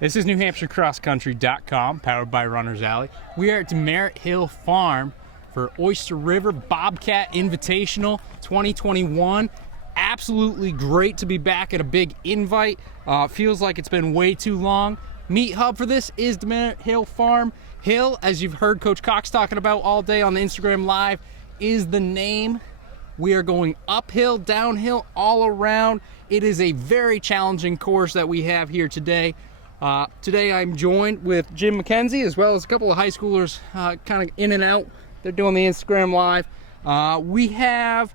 This is NewHampshireCrossCountry.com, powered by Runner's Alley. We are at Demerit Hill Farm for Oyster River Bobcat Invitational 2021. Absolutely great to be back at a big invite. Feels like it's been way too long. Meet hub for this is Demerit Hill Farm. Hill, as you've heard Coach Cox talking about all day on the Instagram Live, is the name. We are going uphill, downhill, all around. It is a very challenging course that we have here today. Today I'm joined with Jim McKenzie as well as a couple of high schoolers kind of in and out. They're doing the Instagram Live. We have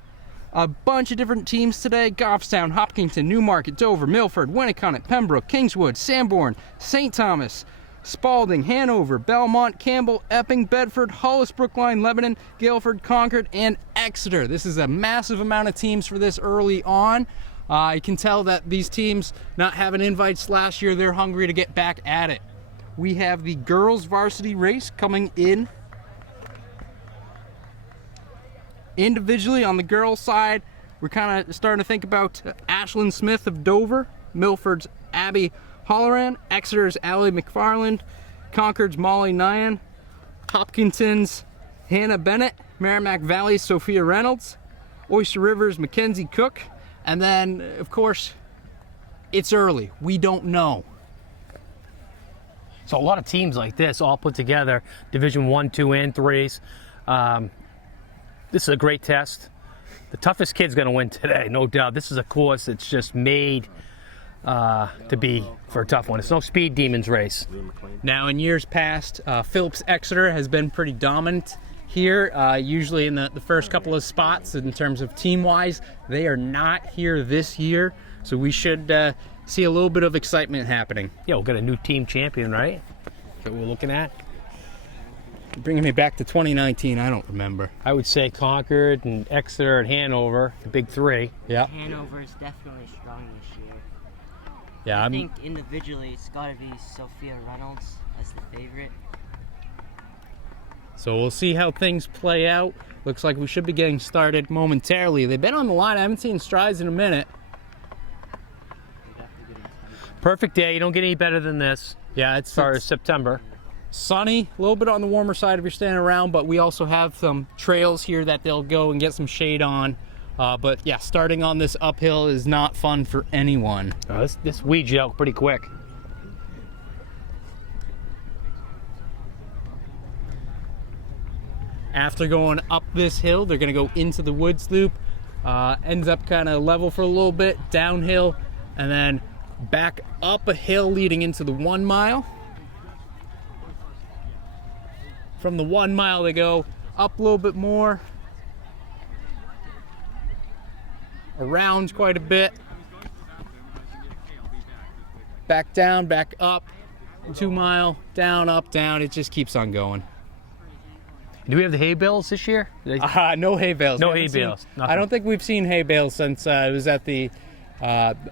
a bunch of different teams today: Goffstown, Hopkinton, Newmarket, Dover, Milford, Winnicott, Pembroke, Kingswood, Sanborn, St. Thomas, Spalding, Hanover, Belmont, Campbell, Epping, Bedford, Hollis, Brookline, Lebanon, Guilford, Concord, and Exeter. This is a massive amount of teams for this early on. I can tell that these teams not having invites last year, they're hungry to get back at it. We have the girls varsity race coming in. Individually on the girls side, we're kind of starting to think about Ashlyn Smith of Dover, Milford's Abby Holloran, Exeter's Allie McFarland, Concord's Molly Nyan, Hopkinton's Hannah Bennett, Merrimack Valley's Sophia Reynolds, Oyster River's Mackenzie Cook, and then, of course, it's early. We don't know. So a lot of teams like this all put together, Division 1, 2, and 3s. This is a great test. The toughest kid's going to win today, no doubt. This is a course that's just made to be for a tough one. It's no Speed Demons race. Now, in years past, Phillips Exeter has been pretty dominant here, usually in the first couple of spots in terms of team-wise. They are not here this year, so we should see a little bit of excitement happening. Yeah, we'll get a new team champion, right? That's what we're looking at. Bringing me back to 2019, I don't remember. I would say Concord and Exeter and Hanover, the big three. Yeah. Hanover is definitely strong this year. Yeah, I think individually it's got to be Sophia Reynolds as the favorite. So we'll see how things play out. Looks like we should be getting started momentarily. They've been on the line. I haven't seen strides in a minute. Perfect day. You don't get any better than this. Yeah, it's September. Sunny, a little bit on the warmer side if you're standing around, but we also have some trails here that they'll go and get some shade on. But yeah, starting on this uphill is not fun for anyone. This weeds you out pretty quick. After going up this hill, they're going to go into the woods loop. Ends up kind of level for a little bit, downhill, and then back up a hill leading into the 1 mile. From the 1 mile, they go up a little bit more, around quite a bit, back down, back up, 2 mile, down, up, down. It just keeps on going. Do we have the hay bales this year? No hay bales. No hay bales. I don't think we've seen hay bales since it was at the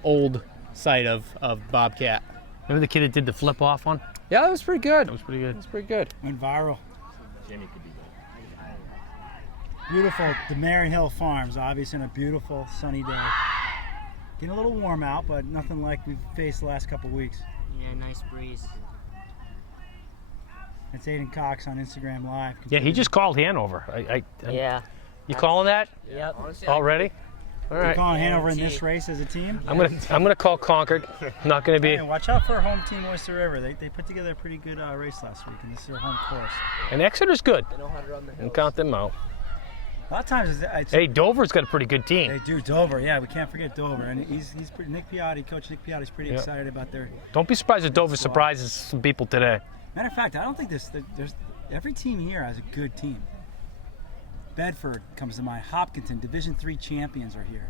old site of Bobcat. Remember the kid that did the flip off one? Yeah, that was pretty good. That was pretty good. That's pretty good. Went viral. Beautiful Demerit Hill Farms, obviously on a beautiful sunny day. Getting a little warm out, but nothing like we've faced the last couple weeks. Yeah, nice breeze. It's Aiden Cox on Instagram Live. Yeah, he just called Hanover. Yeah. You calling that? Yep. Already? All You're right. calling Hanover in this race as a team? I'm gonna call Concord. Not gonna be. Hey, watch out for home team Oyster River. They put together a pretty good race last week, and this is their home course. And Exeter's good. They know how to run the hills. And count them out. A lot of times, it's Hey, Dover's got a pretty good team. they do Dover. Yeah, we can't forget Dover, and he's pretty. Coach Nick Piatti's pretty Yeah. excited about their. Don't be surprised if Dover surprises some people today. Matter of fact, I don't think there's every team here has a good team. Bedford comes to mind. Hopkinton, Division III champions are here.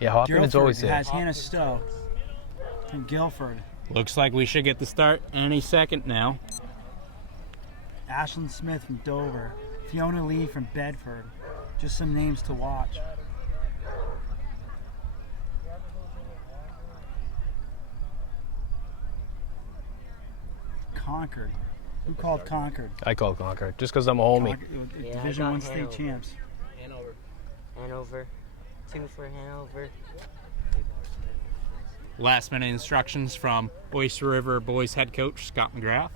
Yeah, Hopkins Guilford always there. has Hannah Stowe from Guilford. Looks like we should get the start any second now. Ashlyn Smith from Dover. Fiona Lee from Bedford. Just some names to watch. Concord. Who called Concord? I called Concord just because I'm a homie. Yeah, Division I got I state Hanover. champs. Hanover. 2 for Hanover. Last minute instructions from Oyster River boys head coach Scott McGrath.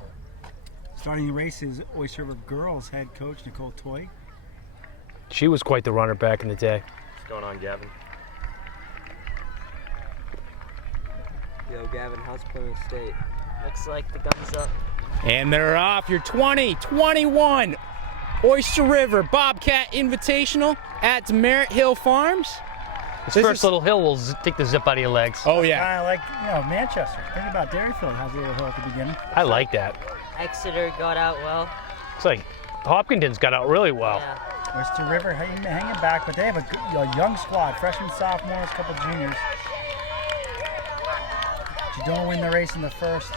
Starting the race is Oyster River girls head coach Nicole Toy. She was quite the runner back in the day. What's going on, Gavin? Yo, Gavin, how's Plymouth State? Looks like the gun's up. And they're off. Your 2021 Oyster River Bobcat Invitational at Demerit Hill Farms. This first little hill will take the zip out of your legs. Oh yeah. Kind of like, Manchester. Think about Dairyfield has a little hill at the beginning. I like that. Exeter got out well. It's like Hopkinton's got out really well. Yeah. Oyster River hanging back, but they have a good, young squad. Freshmen, sophomores, a couple juniors. But you don't win the race in the first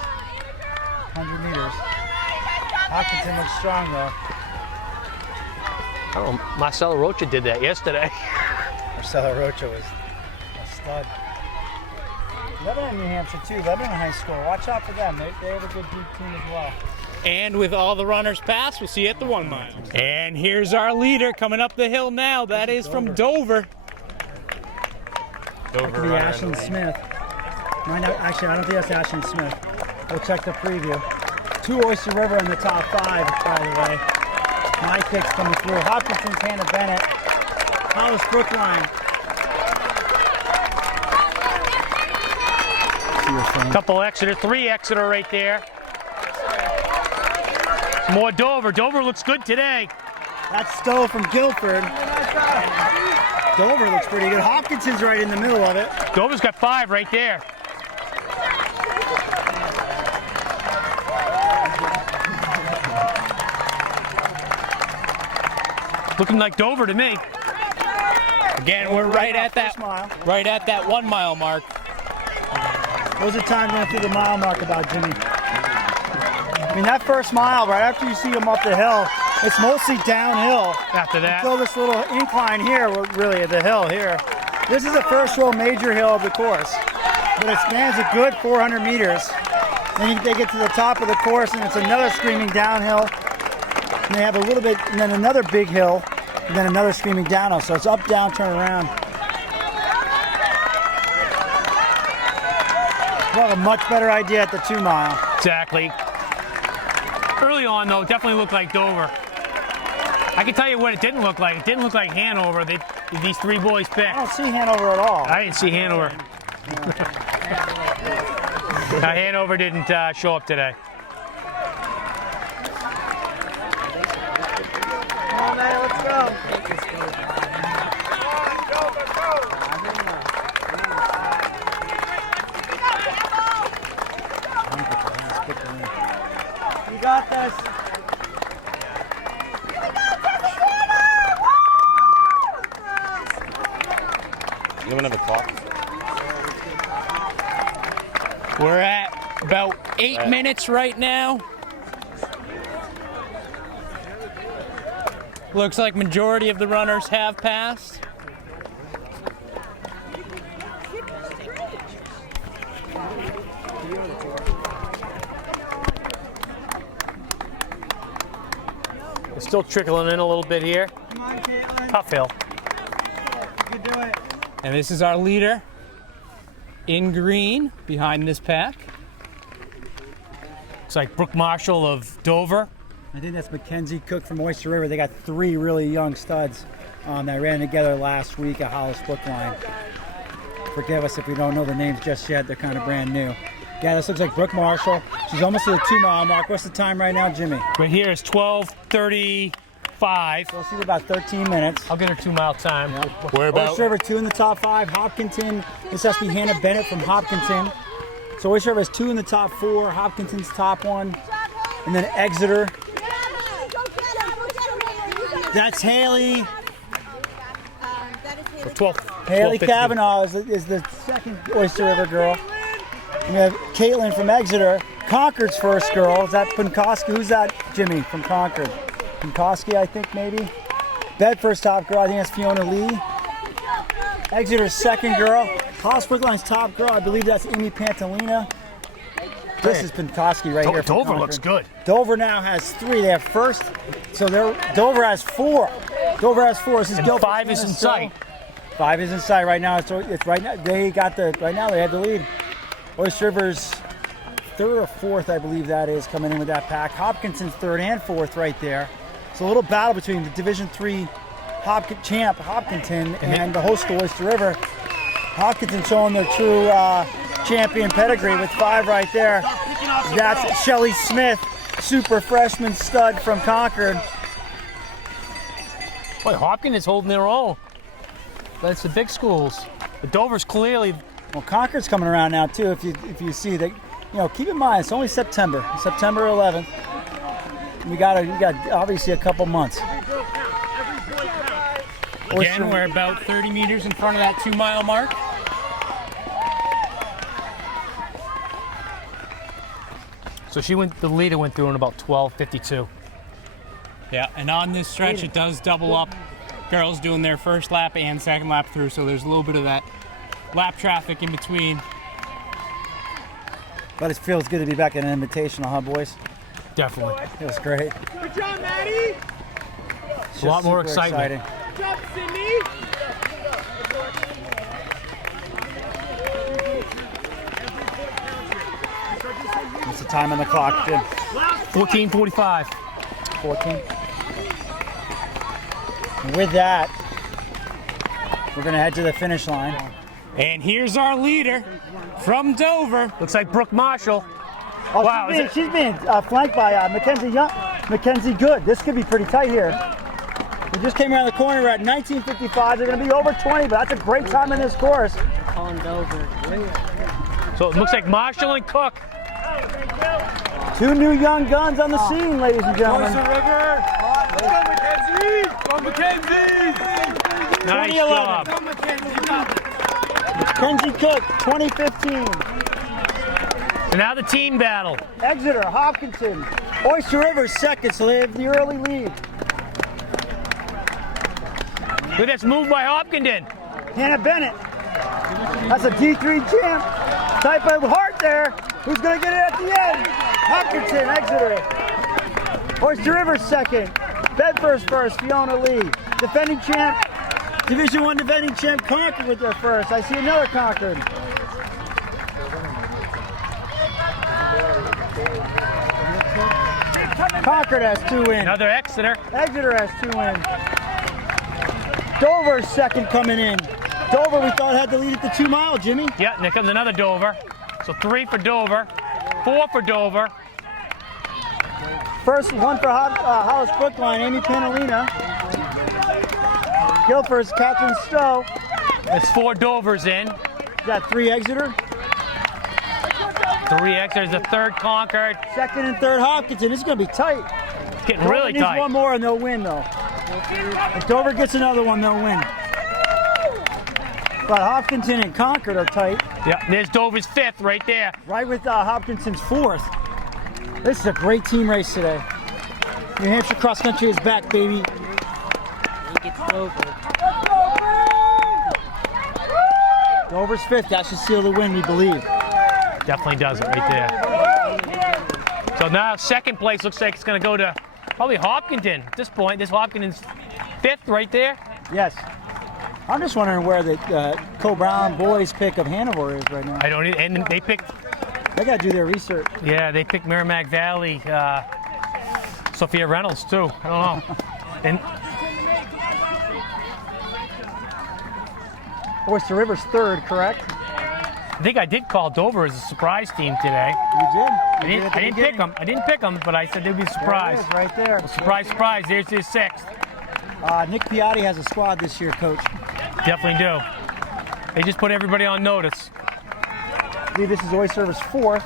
100 meters. Hopkinton looks strong though. I don't know, Marcelo Rocha did that yesterday. Marcelo Rocha was a stud. Lebanon, New Hampshire too. Lebanon High School. Watch out for them. They have a good deep team as well. And with all the runners passed, we'll see you at the 1 mile. And here's our leader coming up the hill now. That is from Dover. That could be Ashlyn Smith. Actually, I don't think that's Ashlyn Smith. We'll check the preview. 2 Oyster River in the top 5, by the way. My picks coming through. Hopkinson's Hannah Bennett. Hollis Brookline. Couple Exeter, 3 Exeter right there. More Dover. Dover looks good today. That's Stowe from Guilford. Dover looks pretty good. Hopkinson's right in the middle of it. Dover's got 5 right there. Looking like Dover to me. Again, we're right at that mile. 1 mile mark. What was the time going through the mile mark about, Jimmy? I mean, that first mile, right after you see them up the hill, it's mostly downhill. After that. Until this little incline here, really, the hill here. This is the first real major hill of the course. But it spans a good 400 meters. Then they get to the top of the course, and it's another screaming downhill. And they have a little bit, and then another big hill, and then another screaming downhill. So it's up, down, turn around. We'll have a much better idea at the 2 mile. Exactly. Early on, though, definitely looked like Dover. I can tell you what it didn't look like. It didn't look like Hanover. These 3 boys picked. I don't see Hanover at all. I didn't see Hanover. Hanover didn't show up today. Come on, man, let's go. You got this. You have another clock? We're at about 8 minutes right now. Looks like majority of the runners have passed. It's still trickling in a little bit here. Come on, Caitlin. Tough hill. You can do it. And this is our leader in green behind this pack. It's like Brooke Marshall of Dover. I think that's Mackenzie Cook from Oyster River. They got 3 really young studs that ran together last week at Hollis Brookline. Forgive us if we don't know the names just yet. They're kind of brand new. Yeah, this looks like Brooke Marshall. She's almost at the 2 mile mark. What's the time right now, Jimmy? Right here is 12:35. We'll see about 13 minutes. I'll get her 2 mile time. We're about Oyster River 2 in the top 5. Hopkinton, this has to be Hannah Bennett from Hopkinton. So Oyster River has 2 in the top 4. Hopkinton's top 1. And then Exeter. That's Haley. For 12. Haley 12:50. Kavanaugh is the second Oyster River girl. We have Caitlin from Exeter. Concord's first girl. Is that Punkoski? Who's that, Jimmy, from Concord? Punkoski, I think, maybe. Bedford's top girl. I think that's Fiona Lee. Exeter's second girl. Hollis Brookline's top girl. I believe that's Amy Pantalina. This is Punkoski right here. from Dover Concord. looks good. Dover now has 3. They have first. So Dover has 4. Dover has 4. This is And Guilford 5 is in still. sight. 5 is in sight right now. It's right now. They have the lead. Oyster River's third or fourth, I believe that is, coming in with that pack. Hopkinson's third and fourth right there. It's a little battle between the Division III champ Hopkinton and the host Oyster River. Hopkinton showing their true champion pedigree with 5 right there. That's Shelly Smith, super freshman stud from Concord. Boy, Hopkins is holding their own. That's the big schools. The Dover's clearly. Well, Concord's coming around now too. If you see that, keep in mind it's only September 11th. You got obviously a couple months. Again, we're about 30 meters in front of that 2-mile mark. So the leader went through in about 12:52. Yeah, and on this stretch, it does double up. Girls doing their first lap and second lap through, so there's a little bit of that lap traffic in between. But it feels good to be back at an Invitational, huh, boys? Definitely. Feels great. Good job, Maddie. It's A lot just more super excitement. exciting. Good job, Sydney. What's the time on the clock, Jim? 14:45. 14. And with that, we're going to head to the finish line. And here's our leader from Dover. Looks like Brooke Marshall. Oh, Wow, she's being flanked by Mackenzie Young. Mackenzie Good. This could be pretty tight here. We just came around the corner. We're at 19:55. They're going to be over 20, but that's a great time in this course. On Dover. So it looks like Marshall and Cook. 2 new young guns on the scene, ladies and gentlemen. River. Go Mackenzie. Go Mackenzie. Nice 2011. job. Mackenzie Cook, 2015. So now the team battle. Exeter, Hopkinton. Oyster River second, so they have the early lead. Look at this move by Hopkinton. Hannah Bennett. That's a D3 champ. Type of heart there. Who's going to get it at the end? Hopkinton, Exeter. Oyster River second. Bedford's first, Fiona Lee. Defending champ, Division I defending champ Concord with their first. I see another Concord. Concord has 2 wins. Another Exeter. Exeter has 2 wins. Dover's second coming in. Dover, we thought, had the lead at the 2-mile, Jimmy. Yeah, and there comes another Dover. So 3 for Dover, 4 for Dover. First one for Hollis Brookline, Amy Panalina. Guilford's Catherine Stowe. It's 4 Dovers in. Is that 3 Exeter? 3 Exeter's the third Concord. Second and third Hopkinton. This is going to be tight. It's getting Dover really needs tight. one more and they'll win, though. If Dover gets another one, they'll win. But Hopkinton and Concord are tight, Yeah, there's Dover's 5th right there. right with Hopkinson's 4th. This is a great team race today. New Hampshire cross country is back, baby. Dover's 5th. That should seal the win, we believe. Definitely does it right there. So now second place looks like it's going to go to probably Hopkinton at this point. This Hopkinton's 5th right there. Yes. I'm just wondering where the Co-Brown boys pick of Hanover is right now. I don't. And they picked. They got to do their research. Yeah, they picked Merrimack Valley. Sophia Reynolds too. I don't know. And Oyster River's 3rd, correct? I think I did call Dover as a surprise team today. You did. I didn't pick them. I didn't pick them, but I said they'd be a There surprise. it is, right there. Surprise, surprise. There's his 6th. Nick Piatti has a squad this year, Coach. Definitely do. They just put everybody on notice. I believe this is Oyster River's 4th.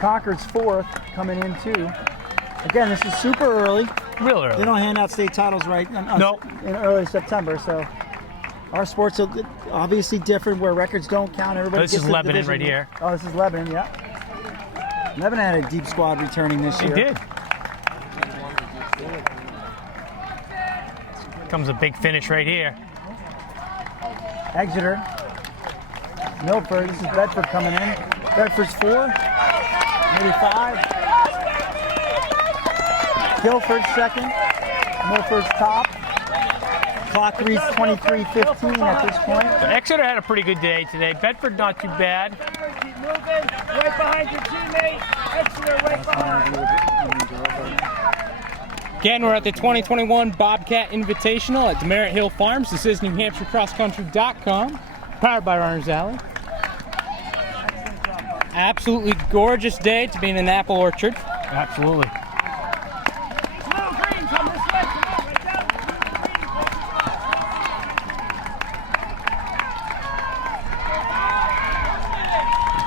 Concord's 4th coming in too. Again, this is super early. Real They early. don't hand out state titles right No. in early September, so our sports are obviously different where records don't count. Everybody This gets is the Lebanon division. right here. Oh, this is Lebanon, yeah. Lebanon had a deep squad returning this They year. did. Comes a big finish right here. Exeter, Milford, this is Bedford coming in. Bedford's 4, maybe 5. Guilford's 2nd, Milford's top. clock reads 23:15 at this point. Exeter had a pretty good day today. Bedford not too bad. Keep moving. Right behind your teammate. Exeter right behind. Again, we're at the 2021 Bobcat Invitational at Demerit Hill Farms. This is NewHampshireCrossCountry.com, powered by Runners Alley. Absolutely gorgeous day to be in an apple orchard. Absolutely.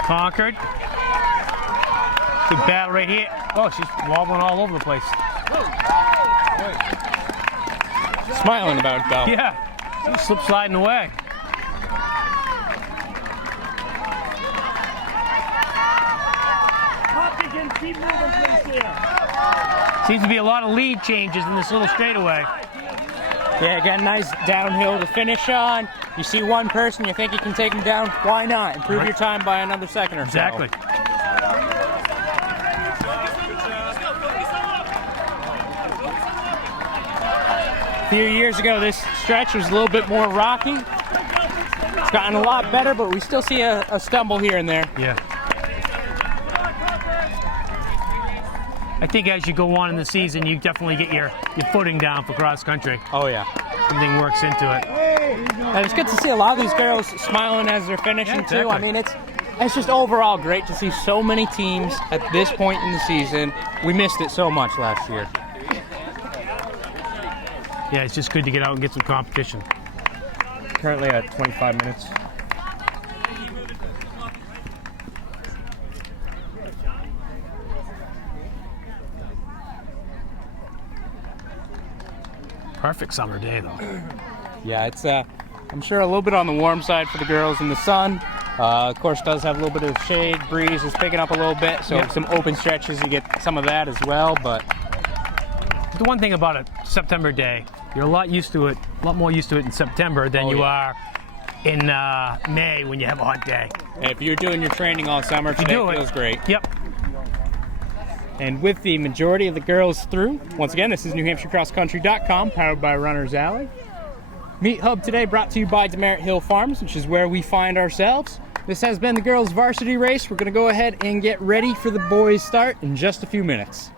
Concord. Good battle right here. Oh, she's wobbling all over the place. Smiling about it though. Yeah, she's slip sliding away. Hopkins, keep moving, please, here. Seems to be a lot of lead changes in this little straightaway. Yeah, got a nice downhill to finish on. You see one person, you think you can take them down. Why not? Improve your time by another second or so. Exactly. A few years ago, this stretch was a little bit more rocky. It's gotten a lot better, but we still see a stumble here and there. Yeah. I think as you go on in the season, you definitely get your footing down for cross country. Oh yeah. Everything works into it. And it's good to see a lot of these girls smiling as they're finishing Yeah, exactly. too. I mean, it's just overall great to see so many teams at this point in the season. We missed it so much last year. Yeah, it's just good to get out and get some competition. Currently at 25 minutes. Perfect summer day, though. Yeah, it's I'm sure a little bit on the warm side for the girls in the sun. Of course, does have a little bit of shade. Breeze is picking up a little bit, so Yeah. some open stretches, you get some of that as well. But The one thing about a September day, you're a lot more used to it in September than Oh, you yeah. are in May when you have a hot day. if you're doing your training all summer, today do it. feels great. Yep. And with the majority of the girls through, once again, this is NewHampshireCrossCountry.com, powered by Runners Alley. Meet Hub today brought to you by Demerit Hill Farms, which is where we find ourselves. This has been the girls' varsity race. We're going to go ahead and get ready for the boys' start in just a few minutes.